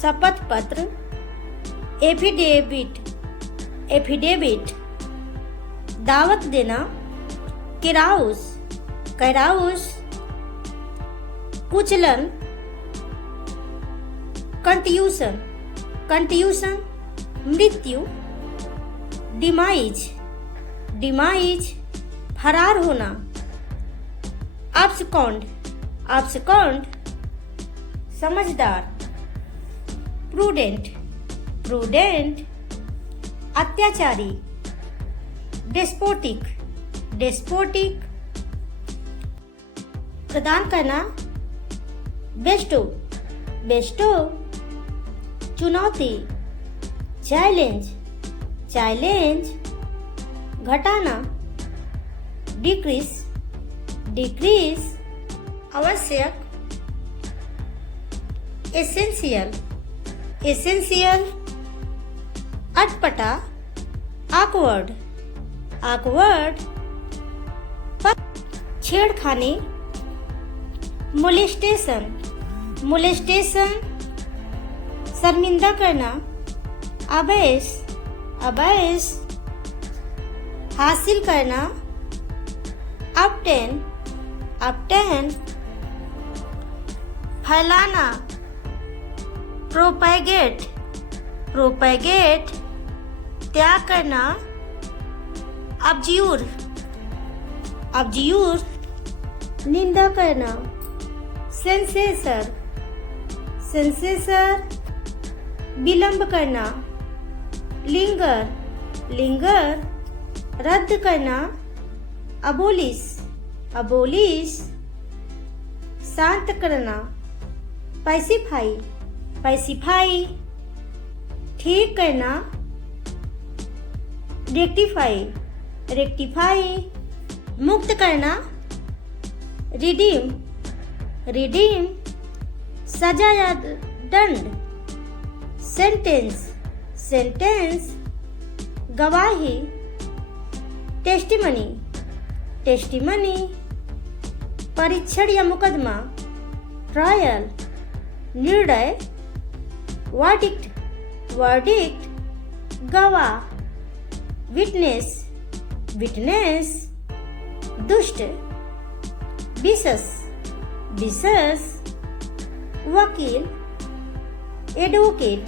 शपथ पत्र, एफिडेविट, दावत देना, कैराउस, कुचलन, कंट्यूशन, मृत्यु, डिमाइज, फरार होना, abscond, समझदार, प्रूडेंट, अत्याचारी, डेस्पोटिक, प्रदान करना, बेस्टो, चुनौती, चैलेंज, घटाना, डिक्रीज, आवश्यक, एसेंशियल, अटपटा, awkward, छेड़खानी, मोलेस्टेशन, शर्मिंदा करना, अबैस, हासिल करना, obtain, फैलाना, प्रोपैगेट, त्याग करना, अब्ज्यूर, निंदा करना, सेंसेसर, विलंब करना, लिंगर, रद्द करना, अबोलिश, शांत करना, पैसिफाई, ठीक करना, रेक्टिफाई, मुक्त करना, रिडीम, सजा या दंड, सेंटेंस, गवाही, टेस्टिमनी, परीक्षण या मुकदमा, ट्रायल, निर्णय, वर्डिक्ट, गवाह, विटनेस, दुष्ट, विशस, वकील, एडवोकेट,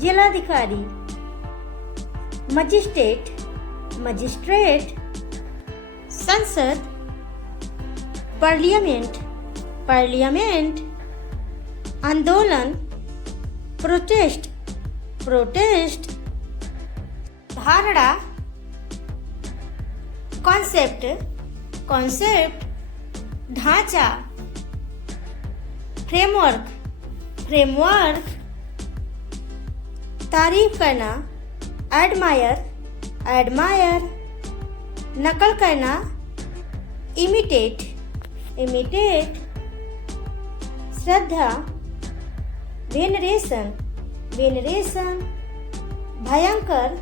जिलाधिकारी, मजिस्ट्रेट, संसद, पार्लियामेंट, आंदोलन, प्रोटेस्ट, धारणा, कॉन्सेप्ट, ढांचा, फ्रेमवर्क, तारीफ करना, एडमायर, नकल करना, इमिटेट, श्रद्धा, वेनरेशन, भयंकर,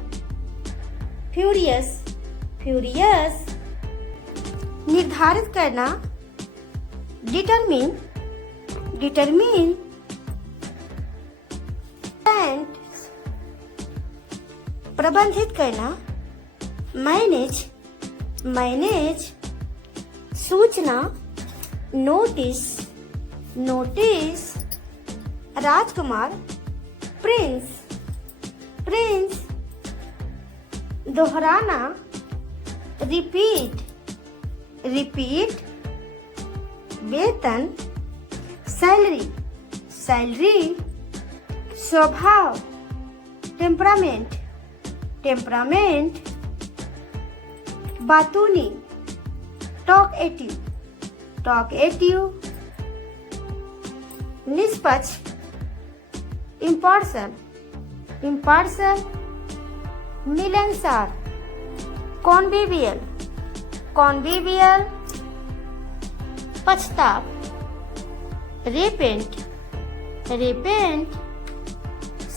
फ्यूरियस, निर्धारित करना, डिटरमिन, प्रबंधित करना, मैनेज, सूचना, नोटिस, राजकुमार, प्रिंस, दोहराना, रिपीट, वेतन, सैलरी, स्वभाव, टेम्परामेंट, बातूनी, टॉकएटिव, निष्पक्ष, इम्पार्शल, मिलनसार, कॉन्विवियल, पछताप, रेपेंट,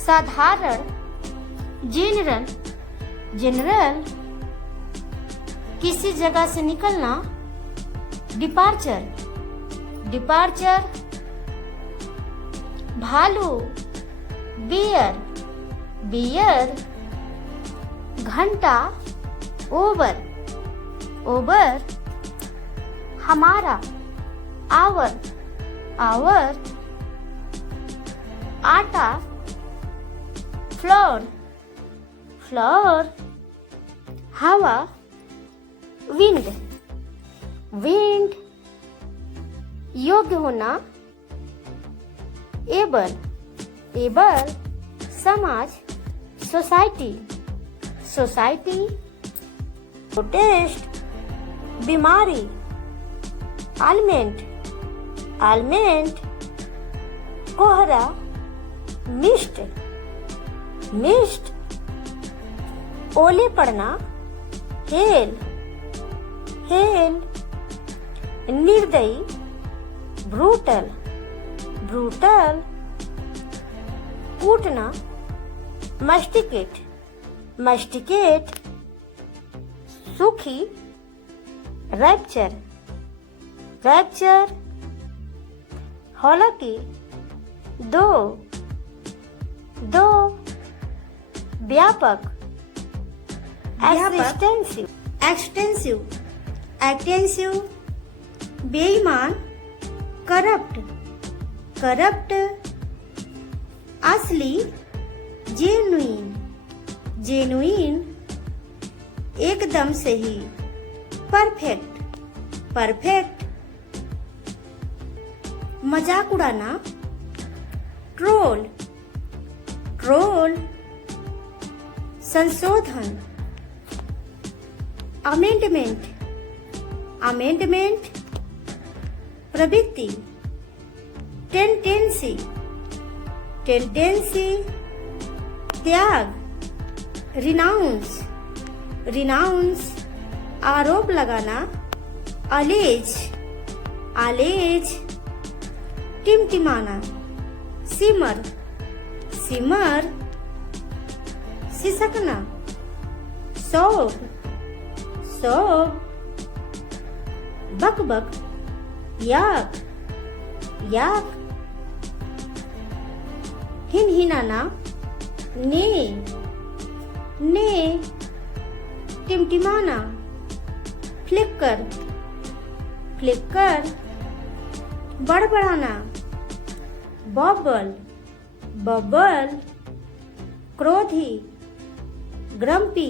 साधारण, जनरल, किसी जगह से निकलना, डिपार्चर, भालू, बियर, बियर, घंटा, ओवर, ओवर, हमारा, आवर, आवर, आटा, फ्लोर, फ्लोर, हवा, विंड, विंड, योग्य होना, एबल, एबल, समाज, सोसाइटी, सोसाइटी, प्रोटेस्ट, बीमारी, आलमेंट, आलमेंट, कोहरा, मिस्ट, मिस्ट, ओले पड़ना, हेल, हेल, निर्दयी, ब्रूटल, ब्रूटल, कूटना, मस्टिकेट, मस्टिकेट, सुखी, रैप्चर, रैप्चर, हालांकि, दो, दो, व्यापक, एक्सटेंसिव, एक्सटेंसिव, एक्सटेंसिव, बेईमान, करप्ट, करप्ट, असली, जेनुइन, जेनुइन, एकदम सही, परफेक्ट, परफेक्ट, मजाक उड़ाना, ट्रोल, ट्रोल, संशोधन, अमेंडमेंट, अमेंडमेंट, प्रवृत्ति, टेंडेंसी, टेंडेंसी, त्याग, रिनाउंस, रिनाउंस, आरोप लगाना, अलेज, अलेज, टिमटिमाना, सिमर, सिमर, सिसकना, सौग, सौग, बकबक, याक, याक, हिनहिनाना, ने, ने, टिमटिमाना, फ्लिकर, फ्लिकर, बड़बड़ाना, बबल, बबल, क्रोधी, ग्रम्पी,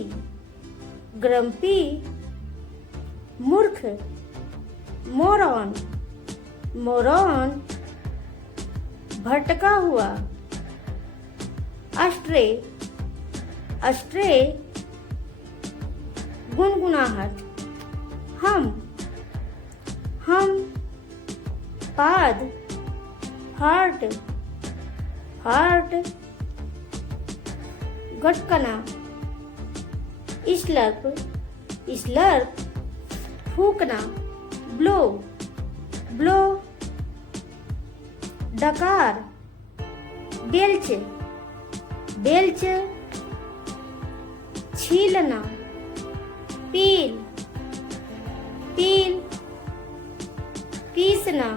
ग्रम्पी, मूर्ख, मोरॉन, मोरॉन, भटका हुआ, अस्ट्रे, अस्ट्रे, गुनगुनाहट, हम, पाद, हार्ट, हार्ट, गटकना, स्लर्प, स्लर्प, फूकना, ब्लो, ब्लो, डकार, बेल्च, बेल्च, छीलना, पील, पील, पीसना,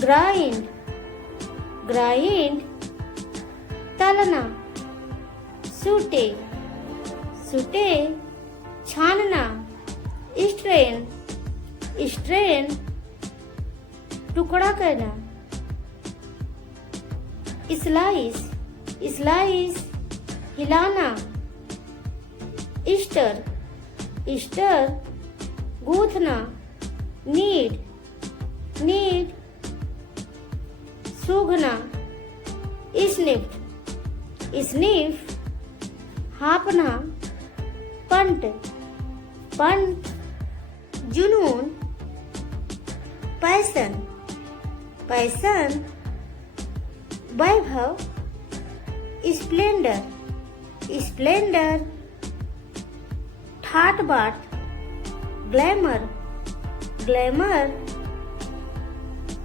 ग्राइंड, ग्राइंड, तलना, सूटे, सूटे, छानना, स्ट्रेन, स्ट्रेन, टुकड़ा करना, स्लाइस, स्लाइस, हिलाना, स्टर, स्टर, गूंथना, नीड, नीड, सूंघना, स्निफ, स्निफ, हाँपना, पंट, पंट, जुनून, पैसन, पैसन, वैभव, स्प्लेंडर, स्प्लेंडर, ठाट बाट, ग्लैमर, ग्लैमर,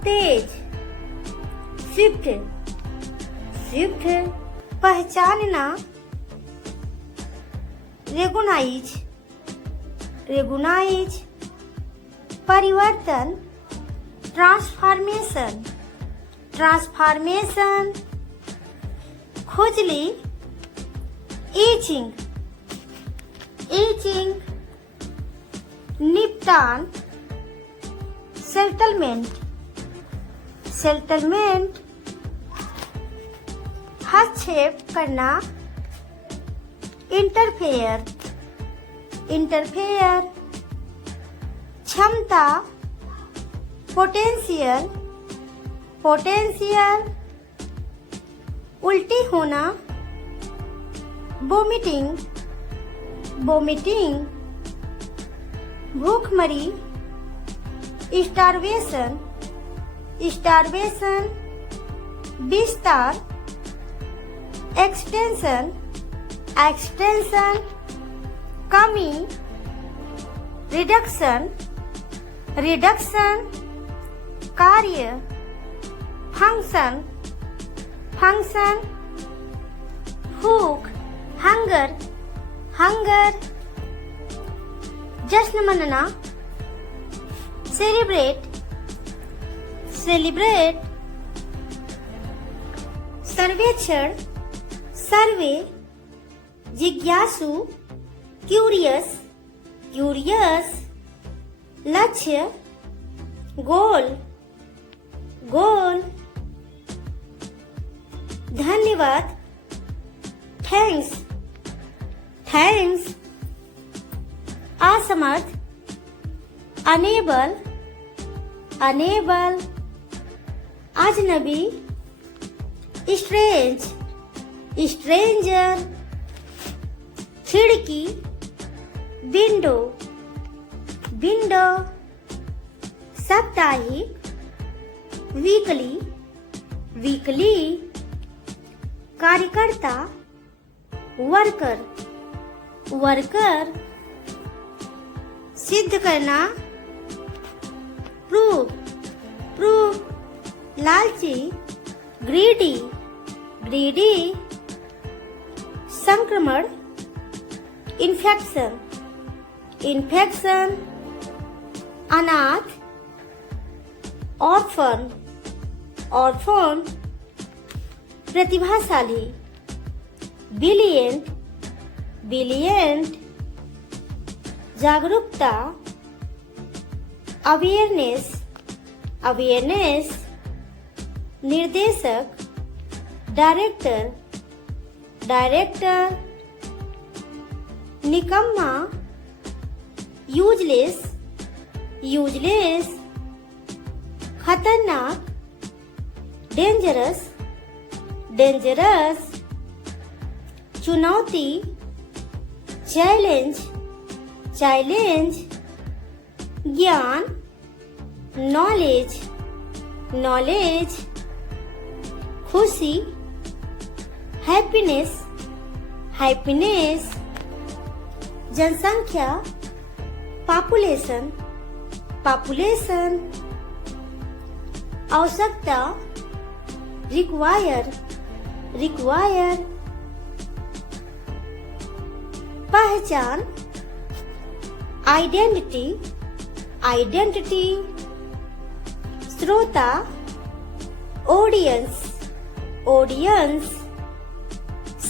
तेज, स्विफ्ट, स्विफ्ट, पहचानना, रेगुनाइज, रेगुनाइज, परिवर्तन, ट्रांसफॉर्मेशन, ट्रांसफॉर्मेशन, खुजली, ईचिंग, ईचिंग, निपटान, सेटलमेंट, सेटलमेंट, हस्तक्षेप करना, इंटरफेयर, इंटरफेयर, क्षमता, पोटेंशियल, पोटेंशियल, उल्टी होना, वोमिटिंग, वोमिटिंग, भूखमरी, स्टार्वेशन, स्टार्वेशन, विस्तार, एक्सटेंशन, एक्सटेंशन, कमी, रिडक्शन, रिडक्शन, कार्य, फंक्शन, फंक्शन, भूख, हंगर, हंगर, जश्न मनाना, सेलिब्रेट, सेलिब्रेट, सर्वेक्षण, सर्वे, जिज्ञासु, क्यूरियस, क्यूरियस, लक्ष्य, गोल, गोल, धन्यवाद, थैंक्स, थैंक्स, असमर्थ, अनेबल, अनेबल, अजनबी, स्ट्रेंज, स्ट्रेंजर, खिड़की, विंडो, विंडो, साप्ताहिक, वीकली, वीकली, कार्यकर्ता, वर्कर, वर्कर, सिद्ध करना, प्रूफ, प्रूफ, लालची, ग्रीडी, ग्रीडी, संक्रमण, इन्फेक्शन, इन्फेक्शन, अनाथ, ऑर्फन, ऑर्फन, प्रतिभाशाली, बिलियंट, बिलियंट, जागरूकता, अवेयरनेस, अवेयरनेस, निर्देशक, डायरेक्टर, डायरेक्टर, निकम्मा, यूजलेस, यूजलेस, खतरनाक, डेंजरस, डेंजरस, चुनौती, चैलेंज, चैलेंज, ज्ञान, नॉलेज, नॉलेज, खुशी, हैप्पीनेस, हैप्पीनेस, जनसंख्या, पॉपुलेशन, पॉपुलेशन, आवश्यकता, रिक्वायर, रिक्वायर, पहचान, आइडेंटिटी, आइडेंटिटी, श्रोता, ऑडियंस, ऑडियंस,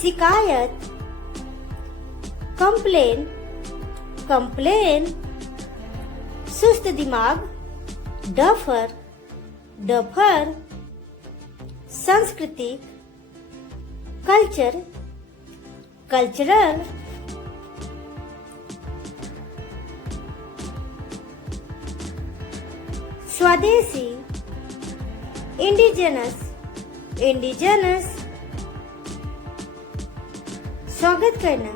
शिकायत, कंप्लेन, कंप्लेन, सुस्त दिमाग, डफर, डफर, सांस्कृतिक, कल्चर, कल्चरल, स्वदेशी, इंडिजिनस, इंडिजिनस, स्वागत करना,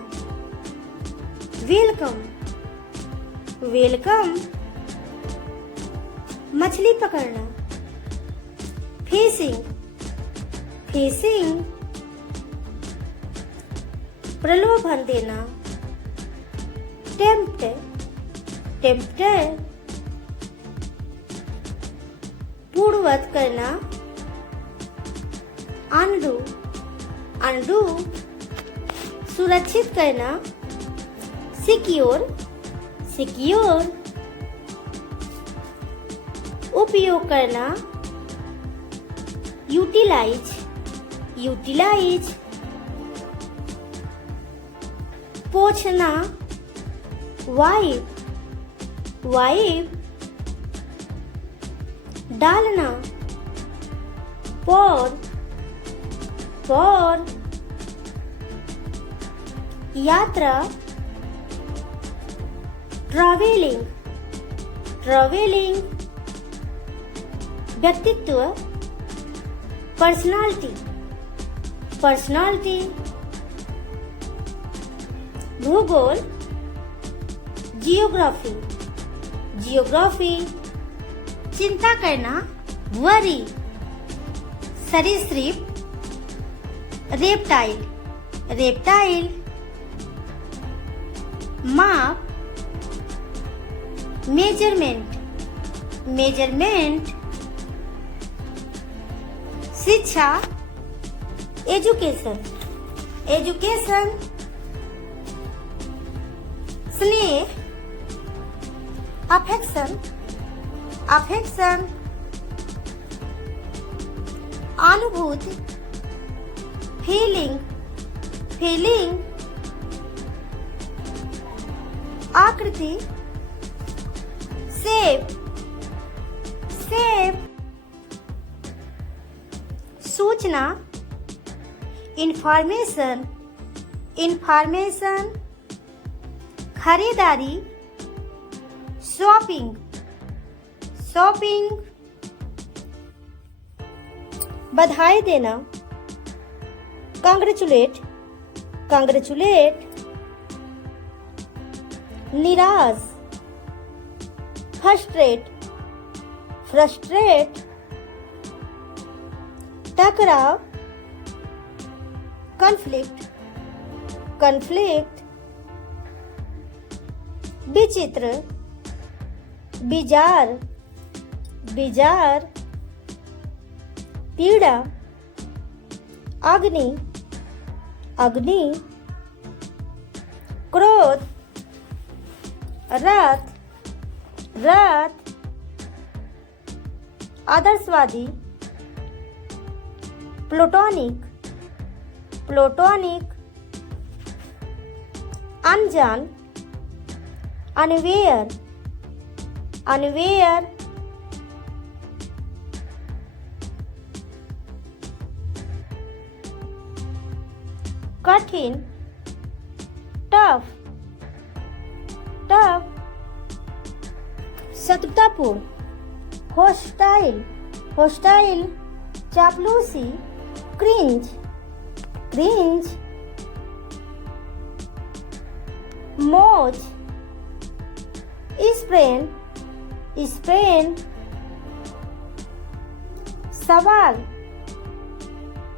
वेलकम, वेलकम, मछली पकड़ना, फिशिंग, फिशिंग, प्रलोभन देना, टेम्प्ट, टेम्प्ट, पूर्ववत करना, अनडू, अनडू, सुरक्षित करना, सिक्योर, सिक्योर, उपयोग करना, यूटिलाइज यूटिलाइज, पोंछना वाइप वाइप, डालना pour pour, यात्रा ट्रैवलिंग ट्रैवलिंग, व्यक्तित्व पर्सनालिटी पर्सनालिटी, भूगोल जियोग्राफी जियोग्राफी, चिंता करना वरी, सरीसृप रेप्टाइल रेप्टाइल, माप मेजरमेंट मेजरमेंट, शिक्षा एजुकेशन एजुकेशन, स्नेह अफेक्शन अफेक्शन, अनुभूति फीलिंग फीलिंग, आकृति शेप शेप, सूचना इंफॉर्मेशन इंफॉर्मेशन, खरीदारी शॉपिंग शॉपिंग, बधाई देना कांग्रेचुलेट कांग्रेचुलेट, निराश फ्रस्ट्रेट फ्रस्ट्रेट, टकराव कॉन्फ्लिक्ट कॉन्फ्लिक्ट, विचित्र बिजार बिजार, पीड़ा अग्नि अग्नि, क्रोध रथ रथ, आदर्शवादी प्लूटोनिक प्लूटोनिक, अनजान अनवेयर अनवेयर, कठिन टफ टफ, शत्रुतापूर्ण होस्टाइल होस्टाइल, चापलूसी क्रिंज क्रिंज, मौज स्प्रेन स्प्रेन, सवाल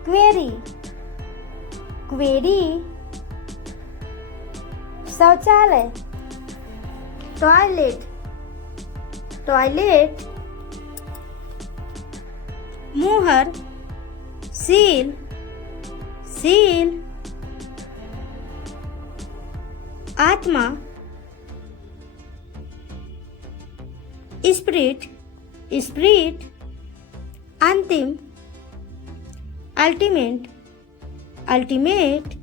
क्वेरी क्वेरी, शौचालय टॉयलेट टॉयलेट, मुहर सील सील, आत्मा स्पिरिट स्पिरिट, अंतिम अल्टीमेट अल्टीमेट,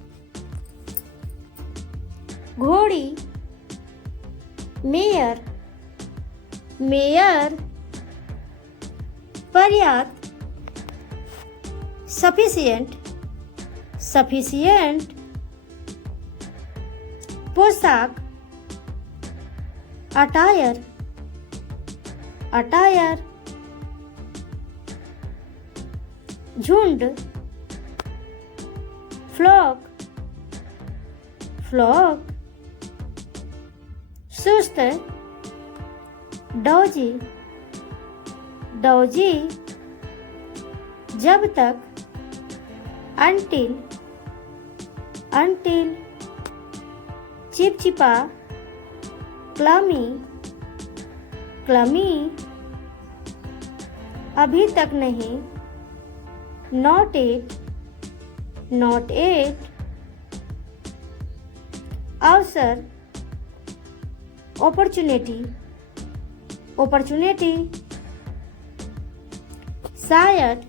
घोड़ी मेयर मेयर, पर्याप्त सफिशिएंट सफिशिएंट, पोशाक अटायर अटायर, झुंड फ्लॉक फ्लॉक, सुस्त डॉजी डॉजी, जब तक अनटिल अनटिल, चिपचिपा क्लमी क्लमी, अभी तक नहीं नॉट एट, अवसर अपॉर्चुनिटी अपॉर्चुनिटी, शायद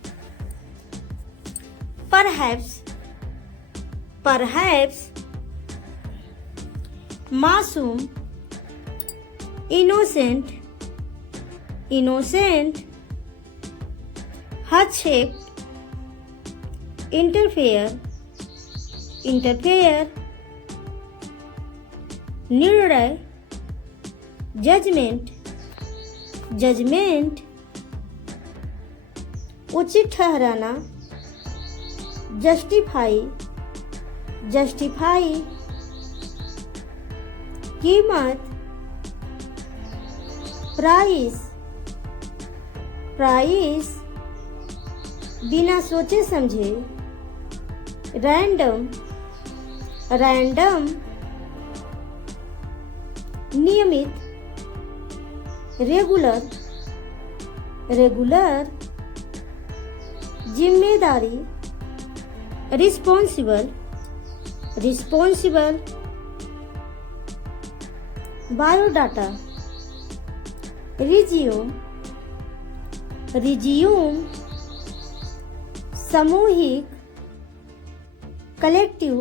perhaps मासूम innocent हस्तक्षेप interfere निर्णय जजमेंट उचित ठहराना जस्टिफाई कीमत प्राइस बिना सोचे समझे रैंडम नियमित रेगुलर जिम्मेदारी रिस्पॉन्सिबल बायोडाटा रिज्यूम सामूहिक कलेक्टिव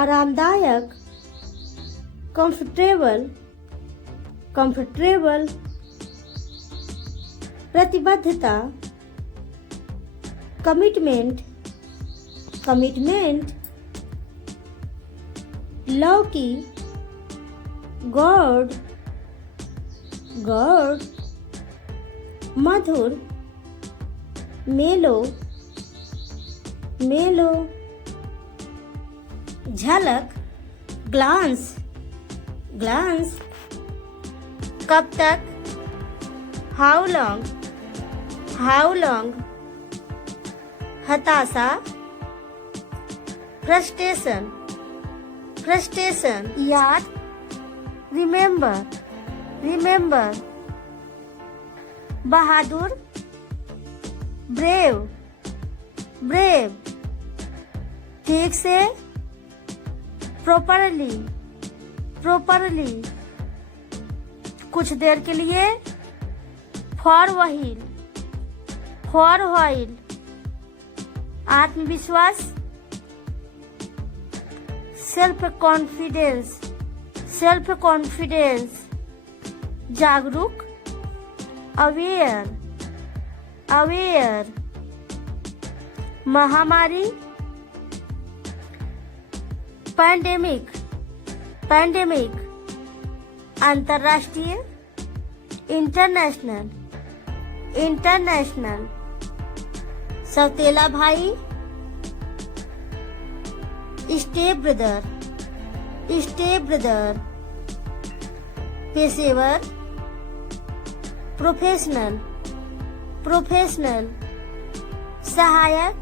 आरामदायक कंफर्टेबल प्रतिबद्धता कमिटमेंट लौकी गॉड मधुर मेलो झलक ग्लांस कब तक हाउ लॉन्ग हताशा फ्रस्ट्रेशन याद रिमेंबर बहादुर ब्रेव ठीक से प्रॉपरली कुछ देर के लिए फॉर व्हाइल आत्मविश्वास सेल्फ कॉन्फिडेंस जागरूक अवेयर महामारी पैंडेमिक अंतर्राष्ट्रीय इंटरनेशनल सौतेला भाई स्टेप ब्रदर पेशेवर प्रोफेशनल सहायक